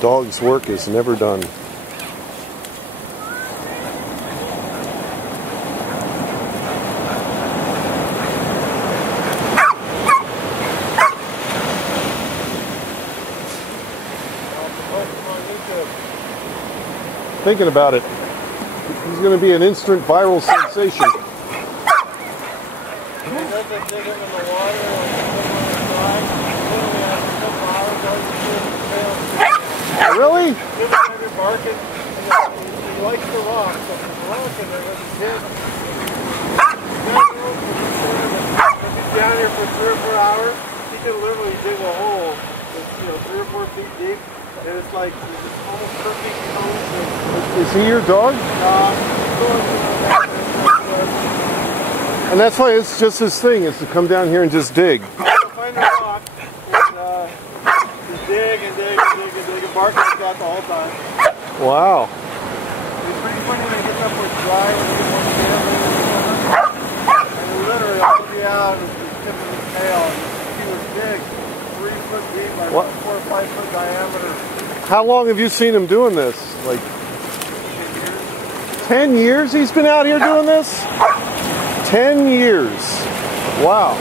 dog's work is never done. Thinking about it, he's going to be an instant viral sensation. Really? He likes the rock, so if he's rocking, they're going to dig. If he's down here for 3 or 4 hours, he can literally dig a hole that's 3 or 4 feet deep, and it's like it's almost perfect. Is he your dog? And that's why it's just his thing, is to come down here and just dig. Find a rock and just dig and dig and dig and dig and bark like that the whole time. Wow. It's pretty funny when it gets up where it's dry, when it gets more and literally I'll be out with the tip of his tail and he was big, 3 foot deep by 4 or 5 foot diameter. How long have you seen him doing this? Like 10 years he's been out here doing this? 10 years. Wow.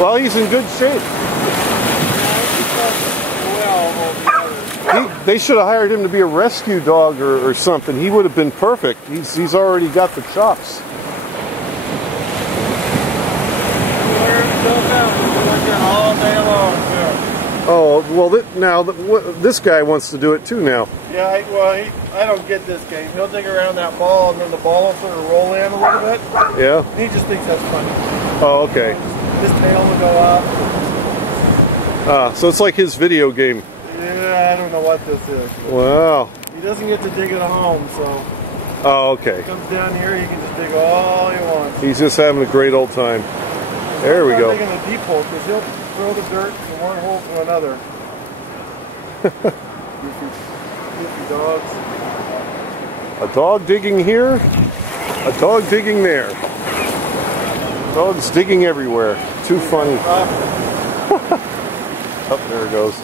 Well, he's in good shape. They should have hired him to be a rescue dog or something. He would have been perfect. He's already got the chops. All day long. Oh, well, now this guy wants to do it too now. Yeah, I don't get this game. He'll dig around that ball and then the ball will sort of roll in a little bit. Yeah? He just thinks that's funny. Oh, okay. His tail will go up. So it's like his video game. Yeah, I don't know what this is. Wow. He doesn't get to dig at home, so... Oh, okay. He comes down here, he can just dig all he wants. He's just having a great old time. There we go. He's digging a deep hole, because he'll throw the dirt from one hole to another. Goofy dogs. A dog digging here, a dog digging there. Dogs digging everywhere. Too funny. Up there it goes.